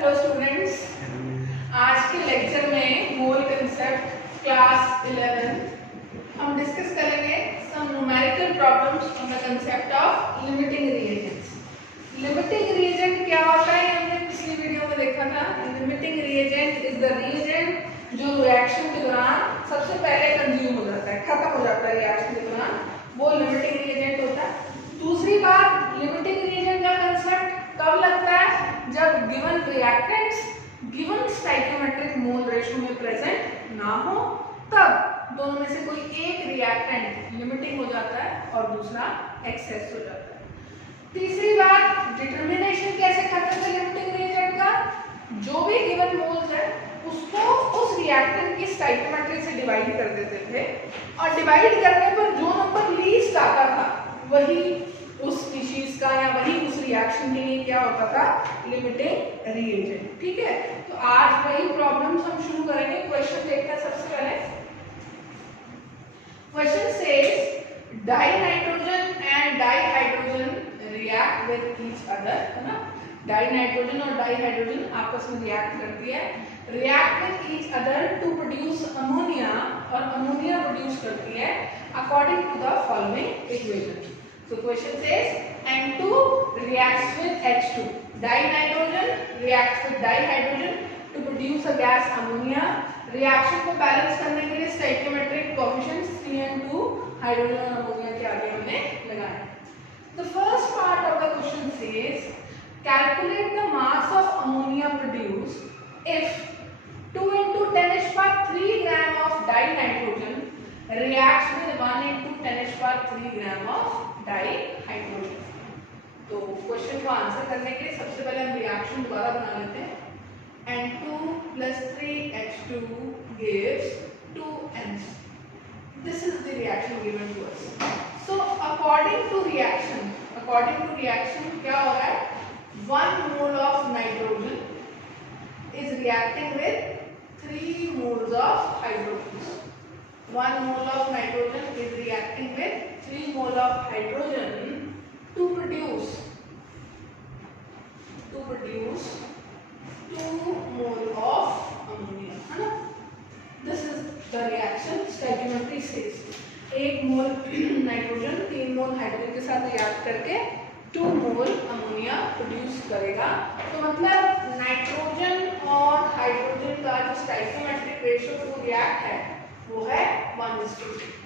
Hello students, आज के lecture में मोल कंसेप्ट क्लास 11 हम डिस्कस करेंगे some numerical problems on the concept of limiting reagents. Limiting reagent क्या होता है हमने पिछली वीडियो में देखा था। Limiting reagent is the reagent जो रिएक्शन के दौरान सबसे पहले कंज्यूम हो जाता है, खत्म हो जाता है रिएक्शन के दौरान, वो लिमिटिंग रिएजेंट होता है। दूसरी बात, लिमिटिंग रिएजेंट का कंसेप्ट कब लगता है? जब given reactants given stoichiometric mole ratio में प्रेजेंट ना हो, तब दोनों में से कोई एक रिएक्टेंट लिमिटिंग हो जाता है और दूसरा एक्सेस हो जाता है। तीसरी बात, डिटरमिनेशन कैसे करते थे लिमिटिंग रिएजेंट का? जो भी गिवन मोल्स है उसको उस रिएक्टेंट की स्टोइकियोमेट्री से डिवाइड कर देते थे और डिवाइड करने पर जो नंबर लीस्ट आता था वही उस स्पीशीज का या वही उस रिएक्शन के लिए क्या होता था? Limiting reagent. ठीक है, तो आज वही प्रॉब्लम्स हम शुरू करेंगे। क्वेश्चन देखते हैं सबसे पहले। Question says dinitrogen and dihydrogen react with each other, है ना। डाइनाइट्रोजन और डाइहाइड्रोजन आपस में रिएक्ट करती है, react with each other to produce ammonia, और अमोनिया प्रोड्यूस करती है according to the following equation. So question says N2 reacts with H2. Dinitrogen reacts with dihydrogen to produce a gas ammonia. Reaction को balance करने के लिए stoichiometric coefficients 3 and 2 hydrogen और ammonia के आगे हमने लगाया। The first part of the question says calculate the mass of ammonia produced if 2 into 10⁻³ gram of dinitrogen reacts with 1 into 10⁻³ gram of dihydrogen. तो क्वेश्चन को आंसर करने के लिए सबसे पहले हम रिएक्शन दोबारा बना लेते हैं। N2 plus 3H2 gives 2N. This is the reaction given to us. So according to reaction क्या हो रहा है? 1 mole of nitrogen is reacting with 3 moles of hydrogen. 1 mole of nitrogen is reacting with 3 mole of hydrogen to produce 2 mole of ammonia, है ना। This is the reaction stoichiometry says 1 mole nitrogen 3 mole hydrogen के साथ react करके 2 मोल ammonia produce करेगा। तो मतलब nitrogen और hydrogen का जो स्टोइकियोमेट्रिक रेशियो टू रिएक्ट है वो है 1:3।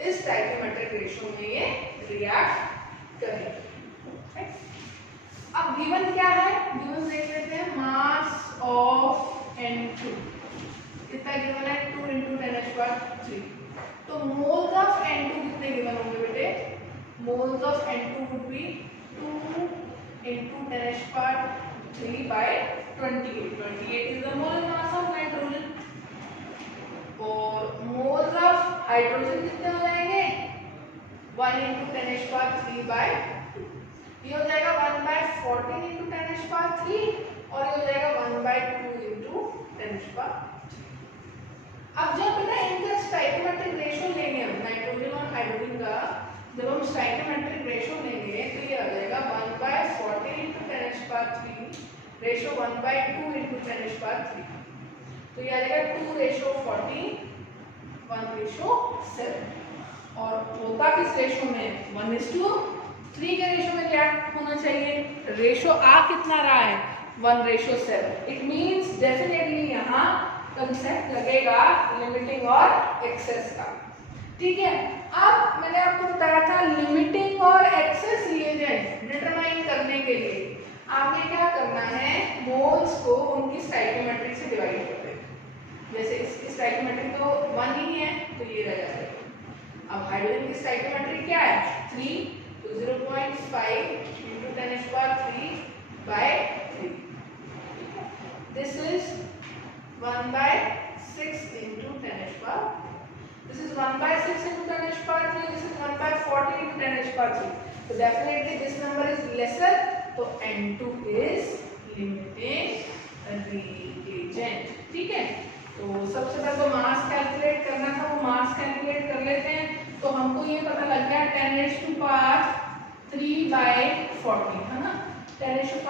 इस स्टोइकियोमेट्रिक रेशियो में ये रिएक्ट करेगा। अब गिवन क्या है? गिवन देख लेते हैं। मास ऑफ N2 कितना गिवन है? 2 into 10⁻³ तो मोल्स ऑफ N2 कितने गिवन होंगे बेटे? Moles of N2 would be 2 into 10⁻³ by 28. 28 is the molar mass of nitrogen। और मोल्स ऑफ हाइड्रोजन कितने हो जाएंगे? 1 into 10⁻³ by 2। ये हो जाएगा 1/14 into 10⁻³ और ये हो जाएगा 1/2 into 10⁻³। अब जब ना इनका स्टोइकियोमेट्रिक रेशियो लेंगे हम नाइट्रोजन और हाइड्रोजन का, जब हम स्टोइकियोमेट्रिक रेशियो लेंगे तो ये आ जाएगा 1/14 into 10⁻³ रेशियो 1/2 into 10⁻³। तो ये आ जाएगा 2:40 1:7। और होता किस रेशियो में? 1:3 के रेशियो में रिएक्ट होना चाहिए। रेशियो आ कितना रहा है? 1:7। इट मींस डेफिनेटली यहाँ कंसेप्ट लगेगा लिमिटिंग और एक्सेस का। ठीक है, अब मैंने आपको बताया था लिमिटिंग और एक्सेस रिएजेंट डिटरमाइन करने के लिए आपने क्या करना है? मोल्स को उनकी स्टोइकियोमेट्री से डिवाइड कर देना। जैसे इसकी स्टोइकियोमेट्री तो 1 ही है तो ये रह जाएगा। अब हाइड्रोजन की स्टोइकियोमेट्री क्या है? 3, तो 0.5 into 10⁻³ by 3। This is 1/6 into 10⁻³। This is 1/6 into 10⁻³। This is 1/14 into 10⁻³। So definitely this number is lesser. तो N2 is limiting reagent। ठीक है, तो सबसे पहले तो मास कैलकुलेट करना था, वो मास कैलकुलेट कर लेते हैं। तो हमको ये पता लग गया 10⁻³ by 40, है ना। 10⁻³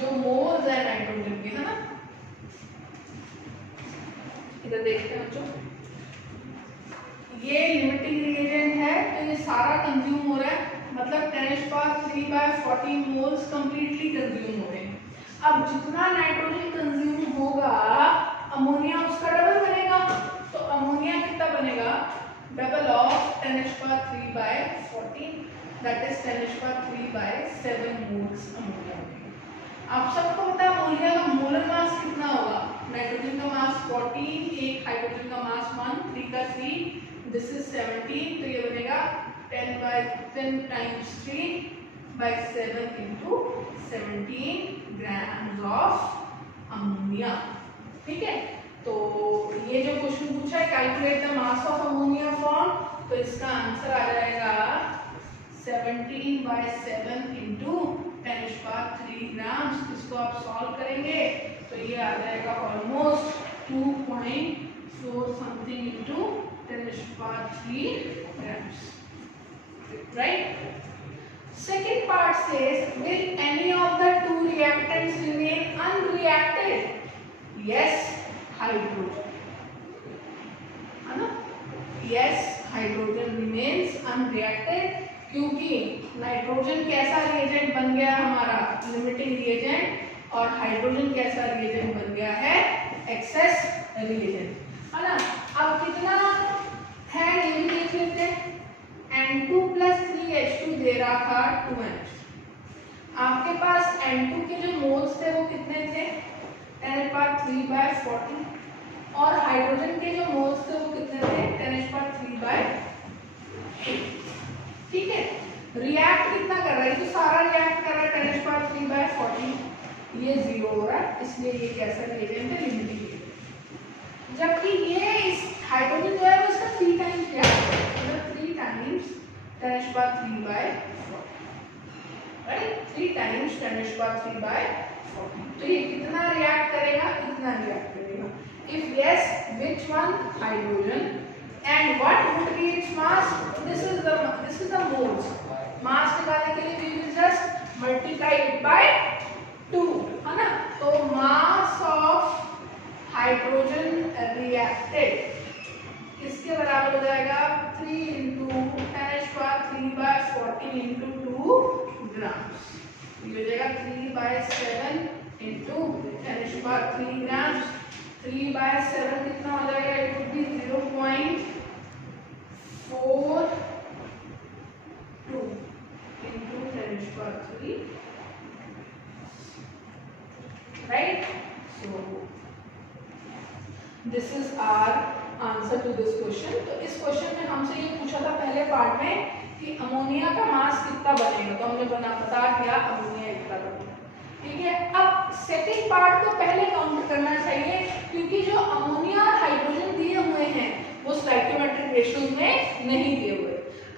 जो मोल्स है नाइट्रोजन के, है ना। इधर देखते हैं बच्चों, ये लिमिटिंग रिएजेंट है तो ये सारा कंज्यूम हो रहा है, मतलब 10⁻³ मोल्स कंप्लीटली कंज्यूम हो रहे हैं। अब जितना नाइट्रोजन कंज्यूम होगा अमोनिया उसका डबल बनेगा, तो अमोनिया कितना बनेगा, double of 10⁻³ that is 10⁻³ moles ammonia बनेगा। आप सबको पता है अमोनिया का मोलर मास कितना होगा, नाइट्रोजन का मास 14, एक हाइड्रोजन का मास 1, 3 का 3, दिस इज 17, तो ये बनेगा 10 times 3/7 into 17 grams of ammonia. ठीक है, तो ये जो क्वेश्चन पूछा है calculate the mass of ammonia form, तो इसका आंसर आ जाएगा 17/7 into 10⁻³ ग्राम्स। इसको आप सॉल्व करेंगे तो ये आ जाएगा almost 2.4 something into 10⁻³ grams, right? Second part says, will any of the two reactants remain unreacted? Yes, hydrogen, है ना? Yes, hydrogen remains unreacted क्योंकि नाइट्रोजन कैसा रिएजेंट बन गया हमारा, लिमिटिंग रिएजेंट, और हाइड्रोजन कैसा रिएजेंट बन गया है, एक्सेस रिएजेंट, है ना। अब कितना है ये भी देख लेते हैं। N2 + 3H2 दे रहा था 2NH2। आपके पास N2 के जो मोल्स थे वो कितने थे, 10⁻³ और हाइड्रोजन के जो मोल्स थे वो कितने थे, 10⁻³। ठीक है, रिएक्ट कितना कर रहा है, तो सारा रिएक्ट कर रहा है 10⁻³/14, ये 0 हो रहा है, इसलिए ये कैसा रिएजेंट है, लिमिटिंग रिएजेंट। जबकि ये इस हाइड्रोजन जो है वो इसका 3 टाइम्स रिएक्ट कर रहा है, मतलब 3 टाइम्स 10⁻³/14, राइट, 3 टाइम्स 10⁻³/14। तो ये कितना रिएक्ट करेगा, इतना रिएक्ट करेगा। If yes, which one, hydrogen, and what would be its mass, this is the moles, mass निकालने के लिए we will just multiply it by 2, है ना। तो mass of hydrogen reacted किसके बराबर हो जाएगा, 3 into 10⁻³ into 2 grams, ये हो जाएगा 3/7 into 10⁻³ grams। 3/7 कितना हो जाएगा, it would be 0.42 into 10⁻³, right? So this is our answer to this question। तो इस क्वेश्चन में हमसे ये पूछा था पहले पार्ट में कि अमोनिया का मास कितना बनेगा, तो हमने बता दिया अमोनिया इतना बनेगा। ठीक है, अब सेकंड पार्ट को पहले काउंट करना चाहिए क्योंकि जो अमोनिया और हाइड्रोजन दिए हुए हैं वो स्टोइकियोमेट्रिक रेशियोज में नहीं दिए हुए।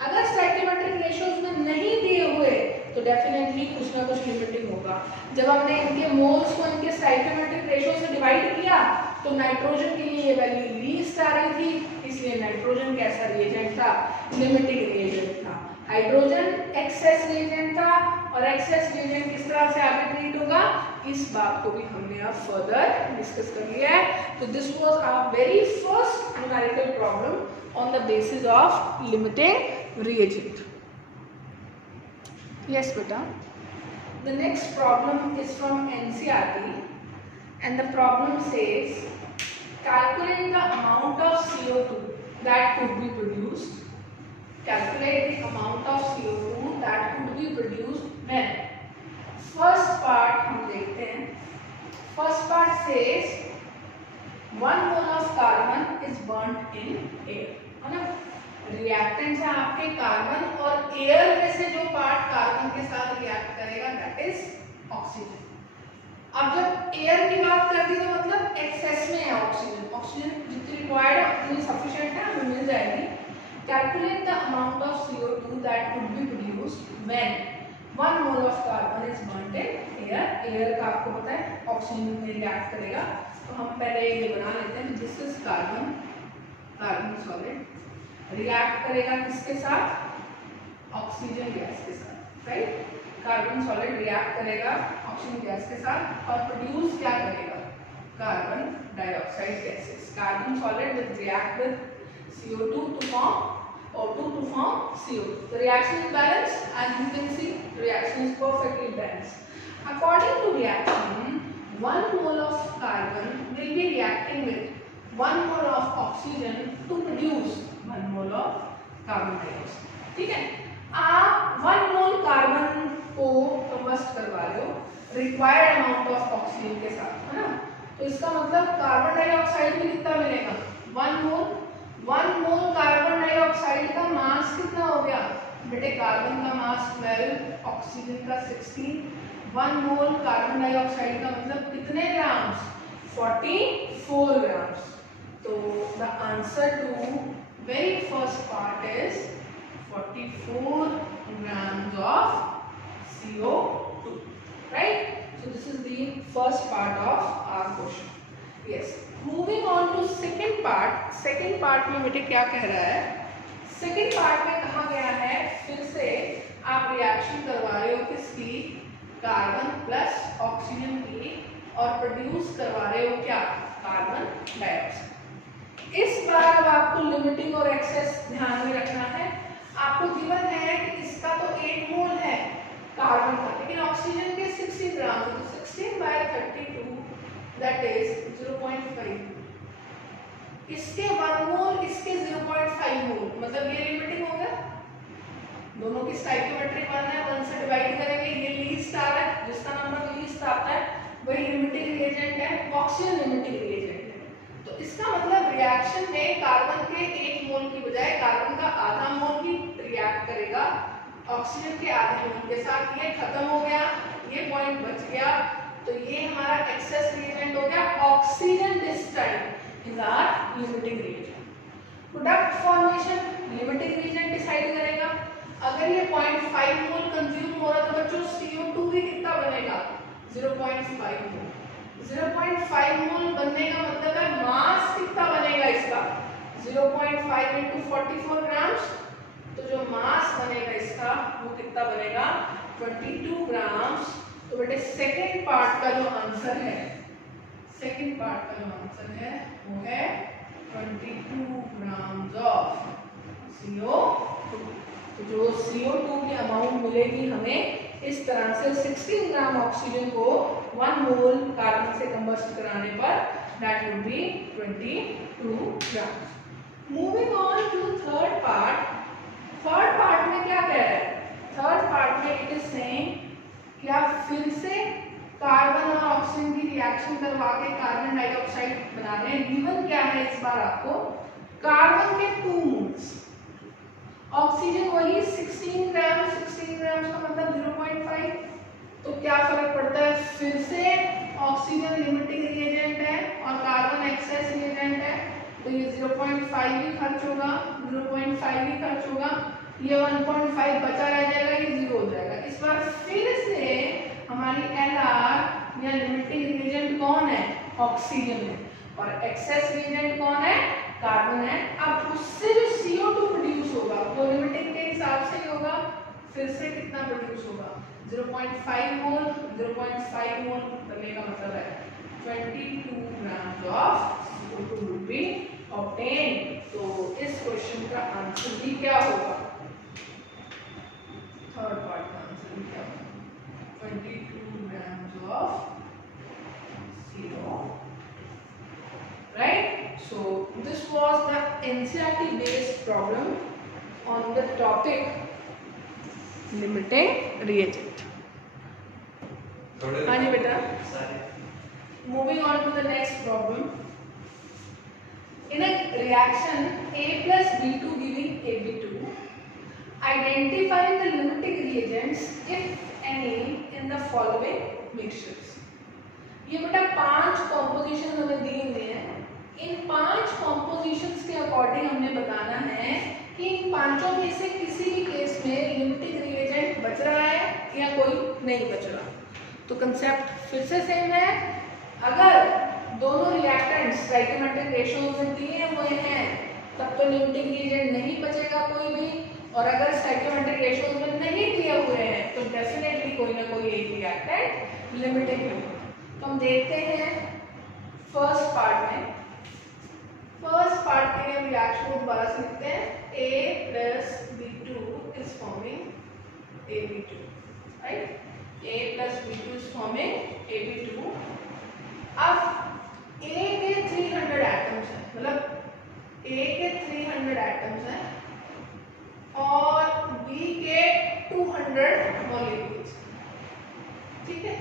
अगर स्टोइकियोमेट्रिक रेशियोज में नहीं दिए हुए तो डेफिनेटली कुछ ना कुछ लिमिटिंग होगा। जब हमने इनके मोल्स को इनके स्टोइकियोमेट्रिक रेशियो से डिवाइड किया तो नाइट्रोजन के लिए ये वैल्यू लीस्ट आ रही थी, इसलिए नाइट्रोजन कैसा रिएजेंट था, लिमिटिंग रिएजेंट था। हाइड्रोजन एक्सेस रिएजेंट था, और एक्सेस रिएजेंट किस तरह से आगे ट्रीट होगा, इस बात को भी हमने अब फर्दर डिस्कस कर लिया है। तो this was our very first numerical problem on the basis of limiting reagent. Yes बेटा, the next problem is from NCERT and the problem says calculate the amount of CO2 that could be produced. Calculate the amount of CO2 that could be produced when. First part हम देखते हैं। First part says 1 mole of carbon is burnt in air, है ना। Reactants है आपके carbon, और air में से जो पार्ट कार्बन के साथ रिएक्ट करेगा दैट इज ऑक्सीजन। अब जब एयर की बात कर दी तो मतलब एक्सेस में है ऑक्सीजन, ऑक्सीजन जितनी रिक्वायर्ड है उतनी सफिशिएंट है, हमें मिल जाएगी। Calculate the amount of CO2 that could be produced when 1 mole of carbon is burned in air. Air का आपको पता है ऑक्सीजन में रिएक्ट करेगा, तो हम पहले ये बना लेते हैं। This is carbon, carbon solid react करेगा किसके साथ, ऑक्सीजन गैस के साथ, राइट। कार्बन सॉलिड रिएक्ट करेगा ऑक्सीजन गैस के साथ और प्रोड्यूस क्या करेगा, carbon dioxide gases. Carbon solid will react with CO2 to form O2 to form CO2. The reaction is balanced, as you can see, reaction is perfectly balanced. According to reaction, 1 mole of carbon will be reacting with 1 mole of oxygen to produce 1 mole of carbon dioxide. ठीक है, आप 1 mole carbon को combust करवा रहे हो required amount of oxygen के साथ, है ना। तो इसका मतलब कार्बन डाइऑक्साइड भी कितना मिलेगा, 1 मोल कार्बन डाइऑक्साइड का मास कितना हो गया बेटे, कार्बन का मास 12, ऑक्सीजन का 16, 1 मोल कार्बन डाइऑक्साइड का मतलब कितने ग्राम्स, 44 ग्राम्स। तो the answer to very first part is 44 grams of CO2, right? So this is the first part of our question. Yes. Moving on to second part. Second part में बेटे क्या कह रहा है, second part में कहा गया है फिर से आप रिएक्शन करवा रहे हो किसकी, कार्बन प्लस ऑक्सीजन की, और प्रोड्यूस करवा रहे हो क्या, कार्बन डाइऑक्साइड। इस बार अब आपको लिमिटिंग और एक्सेस ध्यान में रखना है। आपको गिवन है कि इसका तो 8 मोल है कार्बन का, लेकिन ऑक्सीजन के 16 ग्राम, तो 16/32 दैट इज 0.5। इसके 1 मोल, इसके 0.5 मोल, मतलब ये लिमिटिंग हो गया। दोनों की स्टोइकियोमेट्री 1 है, 1 से डिवाइड करेंगे, ये लीस्ट आ रहा है, जिसका नंबर लीस्ट आता है वही लिमिटिंग रिएजेंट है, ऑक्सीजन लिमिटिंग रिएजेंट है। तो इसका मतलब रिएक्शन में कार्बन के 1 मोल की बजाय कार्बन का आधा मोल ही रिएक्ट करेगा ऑक्सीजन के आधे मोल के साथ। ये खत्म हो गया, ये पॉइंट बच गया, तो ये हमारा एक्सेस रिएजेंट हो गया। Oxygen this time is our limiting reagent. Product formation limiting reagent decide करेगा। अगर ये 0.5 मोल कंज्यूम हो रहा तो बच्चों CO2 भी कितना बनेगा, 0.5 मोल। 0.5 मोल बनने का मतलब है मास कितना बनेगा इसका, 0.5 into 44 ग्राम्स। तो जो मास बनेगा इसका वो कितना बनेगा, 22 ग्राम्स। तो बेटे सेकेंड पार्ट का जो आंसर है, सेकेंड पार्ट का जो आंसर है वो है 22 ग्राम्स ऑफ CO2। तो जो CO2 की अमाउंट मिलेगी हमें इस तरह से 16 ग्राम ऑक्सीजन को 1 मोल कार्बन से कंबस्ट कराने पर, that would be 22 grams. Moving on to third part. Third part में क्या कह रहा है, थर्ड पार्ट में इट इज सेइंग कि आप फिर से कार्बन और ऑक्सीजन की रिएक्शन करवा के कार्बन डाइऑक्साइड बना रहे हैं। गिवन क्या है इस बार आपको, कार्बन के 2 मोल्स, ऑक्सीजन वही 16 ग्राम, 16 ग्राम का मतलब 0.5। तो क्या फर्क पड़ता है, फिर से ऑक्सीजन लिमिटिंग रिएजेंट है और कार्बन एक्सेस रिएजेंट है, तो ये 0.5 भी खर्च होगा, 0.5 भी खर्च होगा, ये 1.5 बचा रह जाएगा, ये 0 हो जाएगा। इस बार फिर से हमारी LR या लिमिटिंग रिएजेंट कौन है, ऑक्सीजन है, और एक्सेस रिएजेंट कौन है, कार्बन है। अब उससे जो CO2 प्रोड्यूस होगा वो लिमिटिंग के हिसाब से ही होगा। फिर से कितना प्रोड्यूस होगा, 0.5 मोल, 0.5 मोल करने का मतलब है 22 grams of CO2 would be obtained। तो इस क्वेश्चन का आंसर भी क्या होगा, थर्ड पार्ट का आंसर भी क्या होगा, 22 grams of CO2, right? So this was the NCERT based problem on the topic limiting reagent. हाँ जी बेटा, moving on to the next problem. In a reaction A plus B2 giving AB2, identify the limiting reagents if any in the following mixtures. ये बेटा 5 composition हमें दी हुई है। इन 5 compositions के according हमने बताना है कि इन पांचों में से किसी भी केस में लिमिटिंग रिएजेंट बच रहा है या कोई नहीं बच रहा। तो कंसेप्ट फिर से सेम है, अगर दोनों रिएक्टेंट्स स्टोइकियोमेट्रिक रेशियोज में दिए हुए हैं तब तो लिमिटिंग रिएजेंट नहीं बचेगा कोई भी, और अगर स्टोइकियोमेट्रिक रेशियोज में नहीं दिए हुए हैं तो डेफिनेटली कोई ना कोई एक रिएक्टेंट लिमिटिंग होगा। तो हम देखते हैं फर्स्ट पार्ट में। फर्स्ट पार्ट के लिए हम रिएक्शन को दोबारा से लिखते हैं, A plus B2 is forming AB2, right? A plus B2 is forming AB2। अब A के 300 एटम्स हैं, मतलब A के 300 एटम्स हैं और B के 200 मॉलिक्यूल्स, ठीक है।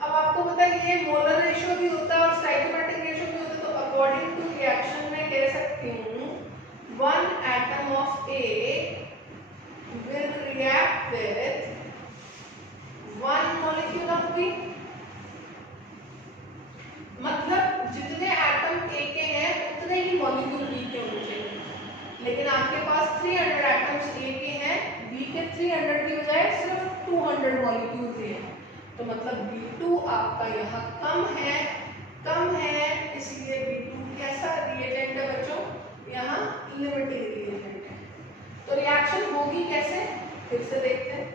अब आपको पता है ये मोलर रेशियो भी होता है और स्टोइकियोमेट्रिक रेशियो भी होता है, तो अकॉर्डिंग टू रिएक्शन में कह सकती हूँ 1 atom of A will react with 1 molecule of B। मतलब जितने एटम A के हैं उतने ही मॉलिक्यूल B के होने चाहिए, लेकिन आपके पास 300 एटम्स A के हैं, B के 300 की बजाय सिर्फ 200 मॉलिक्यूल थे, तो मतलब B2 आपका यहाँ कम है, इसलिए B2 कैसा रिएजेंट है बच्चों, यहाँ लिमिटिंग रिएजेंट है। तो रिएक्शन होगी कैसे, फिर से देखते हैं।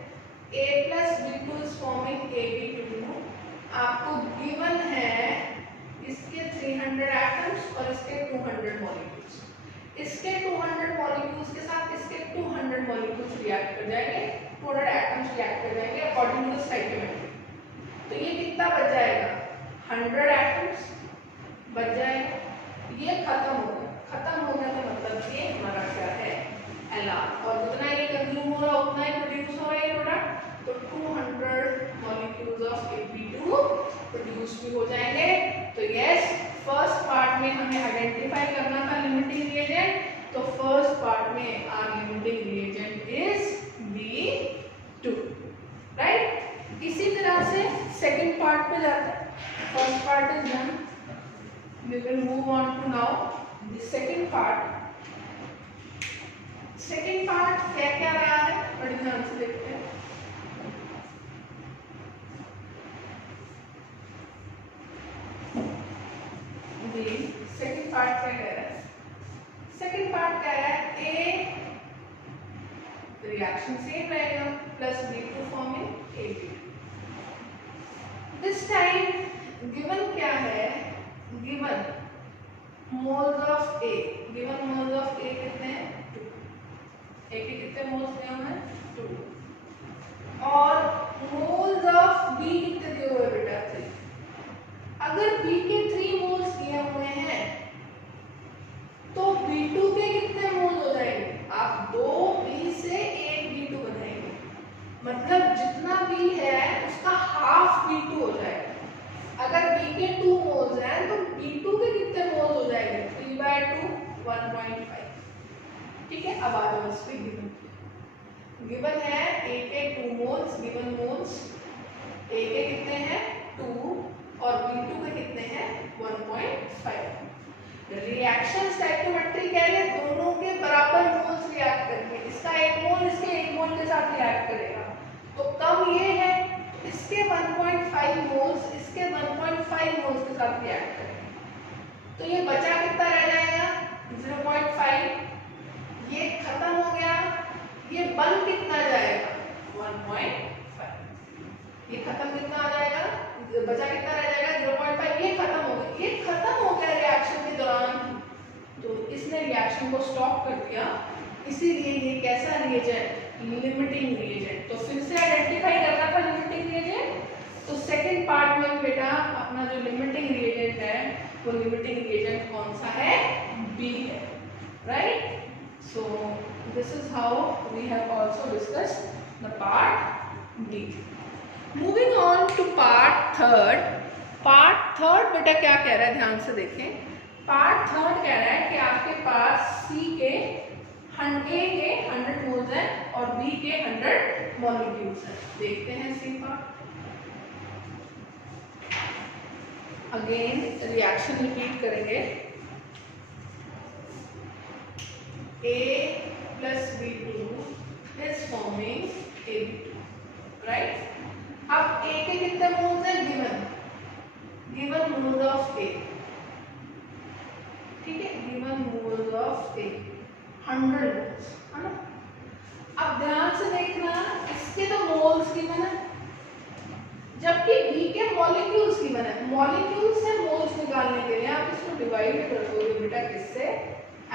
A plus B2 is forming AB2। आपको गिवन है इसके 300 एटम्स और इसके 200 मॉलिक्यूल्स। इसके 200 मॉलिक्यूल्स के साथ इसके 200 मॉलिक्यूल्स रिएक्ट कर जाएंगे, 200 एटम्स रिएक्ट कर जाएंगे अकॉर्डिंग टू स्टोइकियोमेट्री। तो ये कितना बच जाएगा, 100 एटम्स बच जाएगा, ये खत्म हो गया तो मतलब ये हमारा क्या है, Lr, और जितना ये कंज्यूम हो रहा उतना ही प्रोड्यूस हो रहा है प्रोडक्ट, तो 200 मॉलिक्यूल्स ऑफ AB2 प्रोड्यूस भी हो जाएंगे। तो यस, फर्स्ट पार्ट में हमें आइडेंटिफाई करना था लिमिटिंग रिएजेंट, तो फर्स्ट पार्ट में our limiting reagent is B2, right. इसी तरह से सेकंड पार्ट पे जाते हैं। First part is done, we will move on to now the second part. Second part क्या क्या रहा है, बड़े ध्यान से देखते हैं। सेकंड पार्ट क्या कह रहा है, सेकंड पार्ट कह रहा है A रिएक्शन सेम रहेगा plus B2 forming AB। This time given क्या है, given moles of A, given moles of A कितने हैं, 2। A के कितने मोल्स दिए हुए हैं, 2, और मोल्स ऑफ B कितने दिए हुए बेटा, 3। अगर B के 3 मोल्स दिए हुए हैं तो B2 के कितने मोल्स हो जाएंगे, आप 2 B से 1 B2 बनाएंगे, मतलब जितना B है उसका हाफ B2 हो जाएगा। अगर B के 2 मोल्स हैं तो B2 के कितने मोल्स हो जाएंगे, 3/2 1.5, ठीक है। अब आ जाओ इस पे, गिवन है A के 2 मोल्स, गिवन मोल्स A के कितने हैं 2 और B2 के कितने हैं 1.5। रिएक्शन स्टोइकियोमेट्री कह रहे हैं दोनों के बराबर मोल्स रिएक्ट करेंगे, इसका 1 मोल इसके 1 मोल के साथ रिएक्ट करेगा, तो कम ये है, इसके 1.5 मोल्स इसके 1.5 मोल्स के साथ रिएक्ट करेंगे, तो ये बचा कितना रह जाएगा 0.5, ये खत्म हो गया, ये बन कितना जाएगा 1.5, ये खत्म कितना आ जाएगा, बचा कितना रह जाएगा 0.5, ये खत्म हो गया, ये खत्म हो गया रिएक्शन के दौरान, तो इसने रिएक्शन को स्टॉप कर दिया, इसीलिए ये कैसा रिएजेंट, लिमिटिंग रिएजेंट। तो फिर से आइडेंटिफाई करना था लिमिटिंग रिएजेंट, तो सेकंड पार्ट में बेटा अपना जो लिमिटिंग रिएजेंट है वो लिमिटिंग रिएजेंट कौन सा है, B है, right. So this is how we have also discussed the part D. Moving on to part third. Part third बेटा क्या कह रहा है, ध्यान से देखें। Part third कह रहा है कि आपके पास C के A के 100 मोल्स हैं और B के 100 मॉलिक्यूल्स हैं। देखते हैं C part. Again reaction repeat करेंगे, A plus B2 is forming AB2, right? अब A के कितने मोल्स हैं, गिवन मोल्स ऑफ A, ठीक है, given moles of A 100 moles है ना, मॉलिक्यूल्स गिवन है, मॉलिक्यूल्स से मोल्स निकालने के लिए आप इसको डिवाइड कर दोगे बेटा किससे,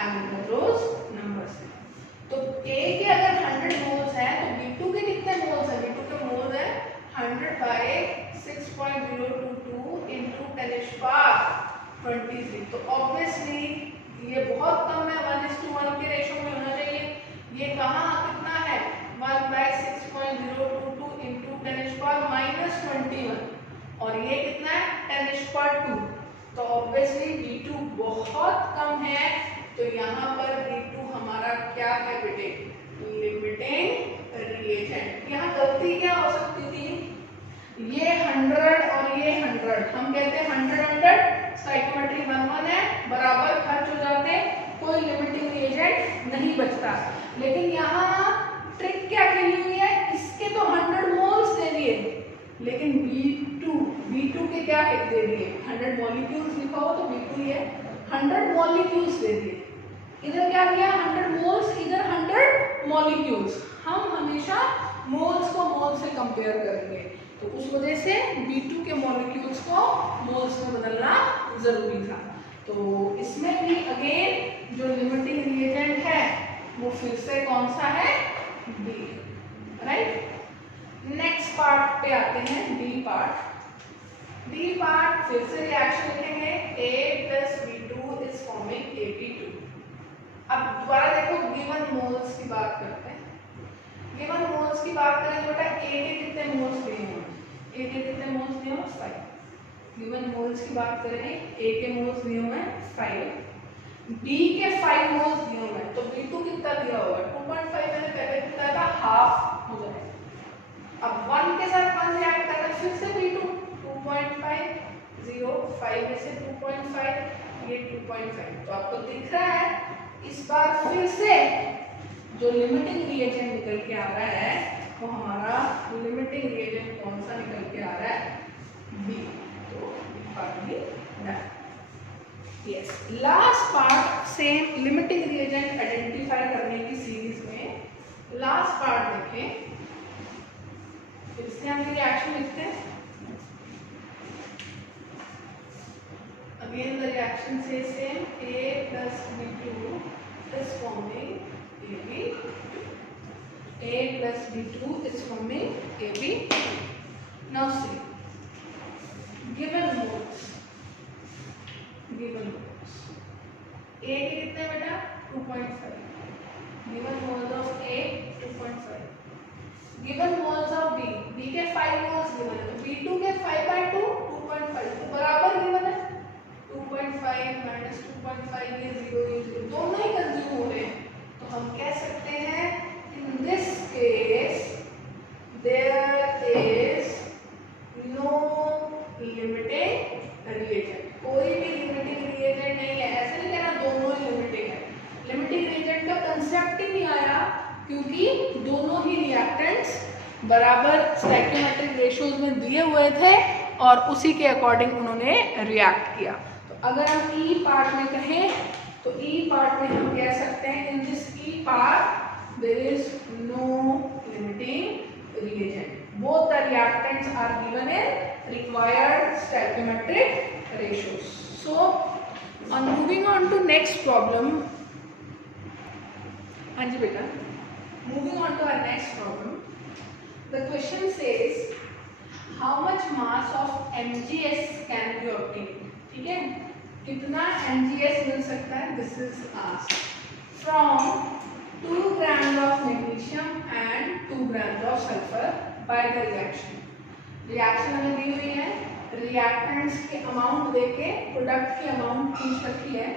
एवोगाड्रोस नंबर से। तो A के अगर 100 मोल्स है तो B2 के कितने मोल्स है, B2 के मोल्स है 100 by 6.022 into 10⁻23। तो ऑब्वियसली ये बहुत कम है, 1:1 के रेशो में होना चाहिए। ये कहाँ कितना है, 1 by 6.022 into 10⁻21 और ये कितना है 10⁻2। तो ऑब्वियसली B2 बहुत कम है, तो यहाँ पर B2 हमारा क्या है बेटे, लिमिटिंग रिएजेंट। यहाँ गलती क्या हो सकती थी, ये 100 और ये 100, हम कहते हैं 100 स्टोइकियोमेट्री 1 है, बराबर खर्च हो जाते, कोई लिमिटिंग रिएजेंट नहीं बचता। लेकिन यहाँ ट्रिक क्या खेली हुई है, इसके तो 100 मोल्स दे दिए, लेकिन B2 के क्या दे दिए, 100 मॉलिक्यूल्स लिखा हो तो B2 ये 100 मॉलिक्यूल्स दे दिए। इधर क्या किया, 100 मोल्स, इधर 100 मॉलिक्यूल्स। हम हमेशा मोल्स को मोल्स से कंपेयर करेंगे, तो उस वजह से B2 के मॉलिक्यूल्स को मोल्स में बदलना जरूरी था। तो इसमें भी अगेन जो लिमिटिंग रिएजेंट है वो फिर से कौन सा है, B, राइट। नेक्स्ट पार्ट पे आते हैं, D पार्ट। D पार्ट फिर से रिएक्शन लिखेंगे, A plus B2 is forming AB2। अब दोबारा देखो, गिवन मोल्स की बात करते हैं। गिवन मोल्स की बात करें तो बेटा A के कितने मोल्स दिए हैं, A के कितने मोल्स दिए हैं, 5। गिवन मोल्स की बात करें, A के मोल्स दिए हुए हैं 5, B के 5 मोल्स दिए हुए हैं, तो B2 कितना दिया हुआ है 2.5, मैंने पहले बताया था हाफ हो जाएगा। अब 1 के साथ 1 रिएक्ट कर रहा है, फिर से B2 2.5, 0, 5 में से 2.5, ये 2.5। तो आपको दिख रहा है इस बार फिर से जो लिमिटिंग रिएजेंट निकल के आ रहा है वो हमारा लिमिटिंग रिएजेंट कौन सा निकल के आ रहा है, B। तो पार्ट भी done. Yes, last part same limiting reagent identify करने की सीरीज में लास्ट पार्ट देखें, इससे हम रिएक्शन लिखते हैं। Again the reaction says same, A plus B2 is forming AB. A plus B2 is forming AB. Now see, given moles, A के कितने बेटा 2.5, given moles of A 2.5, given moles of B के 5 moles given है, B2 के 5/2 2.5, तो बराबर given है 2.5 minus 2.5, ये 0 ये 0 दोनों ही कंज्यूम हो रहे हैं। तो हम कह सकते हैं in this case there is no limiting reagent, कोई भी लिमिटिंग रिएजेंट नहीं है। ऐसे नहीं कहना दोनों ही लिमिटिंग है, लिमिटिंग रिएजेंट का कंसेप्ट ही नहीं आया, क्योंकि दोनों ही रिएक्टेंट्स बराबर स्टोइकियोमेट्रिक रेशियोज में दिए हुए थे और उसी के अकॉर्डिंग उन्होंने रिएक्ट किया। अगर हम E पार्ट में कहें तो E पार्ट में हम कह सकते हैं in this E part there is no limiting reagent, both the reactants are given in required stoichiometric ratios. So on moving on to next problem, हाँ जी बेटा, moving on to our next problem, the question says how much mass of MgS can be obtained. ठीक है, कितना MgS मिल सकता है, this is asked from 2 grams of magnesium and 2 grams of sulfur by the reaction। Reaction हमें दी हुई है, reactants के अमाउंट देके प्रोडक्ट की अमाउंट पूछ रखी है,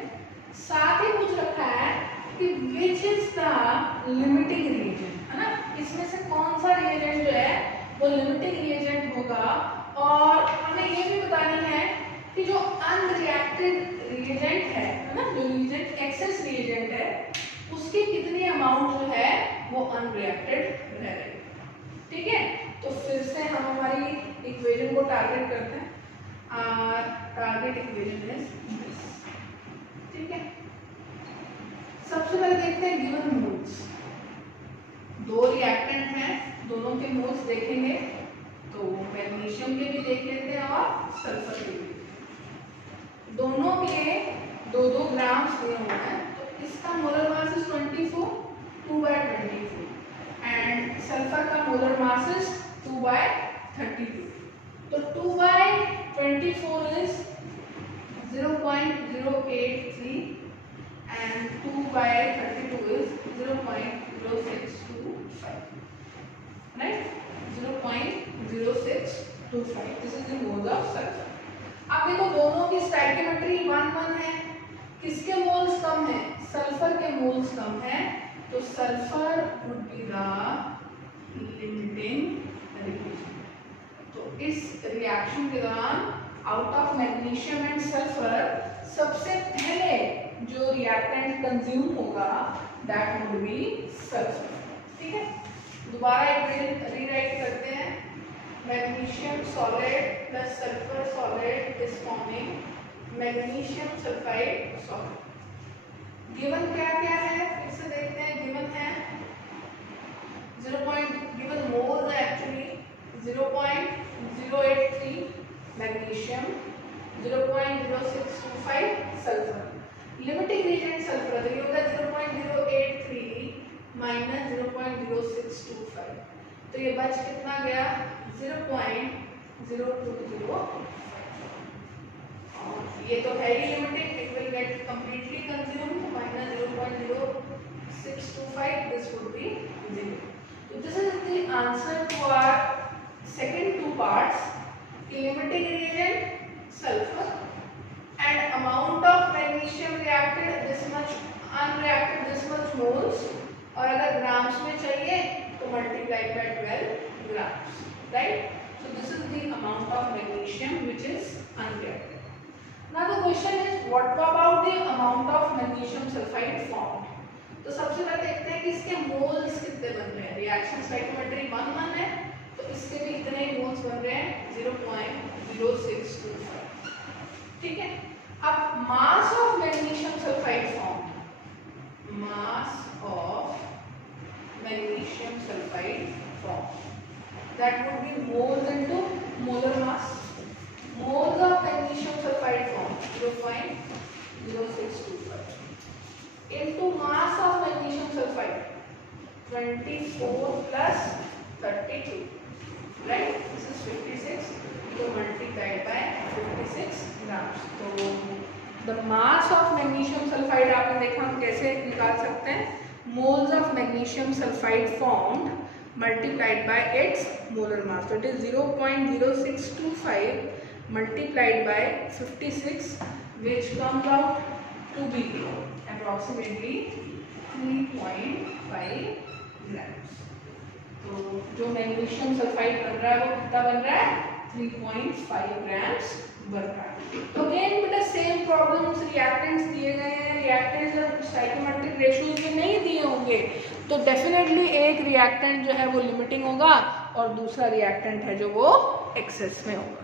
साथ ही पूछ रखा है कि which is the limiting reagent, है ना, इसमें से कौन सा रिएजेंट जो है वो लिमिटिंग रिएजेंट होगा। और हमें ये भी बतानी है कि जो अनरिएक्टेड रिएजेंट है ना, जो रिएजेंट एक्सेस रिएजेंट है उसकी कितनी अमाउंट जो है वो अनरिएक्टेड रह रही है। ठीक है, तो फिर से हम हमारी इक्वेशन को टारगेट करते हैं, टारगेट इक्वेशन इज दिस। ठीक है, सबसे पहले देखते हैं गिवन मोल्स, दो रिएक्टेंट हैं, दोनों के मोल्स देखेंगे तो मैग्नीशियम के भी देख लेते हैं और सल्फर के भी, दोनों के 2-2 ग्राम दिए हुए हैं। तो इसका molar mass is 24, 2/24, and sulphur का मोलर मास इज 2/32। तो 2/24 is 0.083 and 2/32 is 0.0625, right? 0.0625. This is the moles of sulfur. अब देखो दोनों की स्टोइकियोमेट्री 1-1 है, किसके मोल्स कम है? सल्फर के मोल्स कम है, तो sulphur would be the limiting reaction. तो इस रिएक्शन के दौरान out of magnesium and sulphur सबसे पहले जो रिएक्टेंट कंज्यूम होगा दैट वुड बी सल्फर। ठीक है, दोबारा एक रीराइट करते हैं। Magnesium solid plus sulphur solid is forming magnesium sulphide solid. Given क्या क्या है फिर से देखते हैं। गिवन है given mole actually 0.083 magnesium, 0.0625 sulphur. Limiting reagent sulphur तो ये होगा 0.083 माइनस 0.0625, तो ये बच कितना गया 0.0205। ये तो है ही limiting, it will get completely consumed, minus 0.0625, this would be 0। तो this is the answer to our second 2 parts, limiting reagent sulfur and amount of magnesium reacted this much, unreacted this much moles, और अगर grams में चाहिए तो multiplied by 12 grams, right? So this is the amount of magnesium which is unreacted. Now the question is what about the amount of magnesium sulfide formed? तो सबसे पहले देखते हैं कि इसके मोल्स कितने बन रहे हैं। रिएक्शन स्टोइकियोमेट्री 1-1 है, तो इसके भी इतने ही मोल्स बन रहे हैं 0.0625। ठीक है, अब mass of magnesium sulphide form, mass of magnesium sulphide form that would B moles into molar mass. Moles of magnesium sulphide form 0.0625 into mass of magnesium sulphide 24 plus 32, right? This is 56, so multiplied by 56 grams. तो the mass of magnesium sulfide आपने देखा हम कैसे निकाल सकते हैं। moles of magnesium sulfide formed multiplied by its molar mass, so it is 0.0625 multiplied by 56, which comes out to be approximately 3.5 grams। तो जो मैग्नीशियम सल्फाइड बन रहा है वो कितना बन रहा है 3.5 ग्राम्स बन रहा है। तो अगेन बेटा सेम प्रॉब्लम्स, रिएक्टेंट्स दिए गए हैं, रिएक्टेंट्स और स्टोइकियोमेट्रिक रेशियोज में नहीं दिए होंगे, तो डेफिनेटली एक रिएक्टेंट जो है वो लिमिटिंग होगा और दूसरा रिएक्टेंट है जो वो एक्सेस में होगा।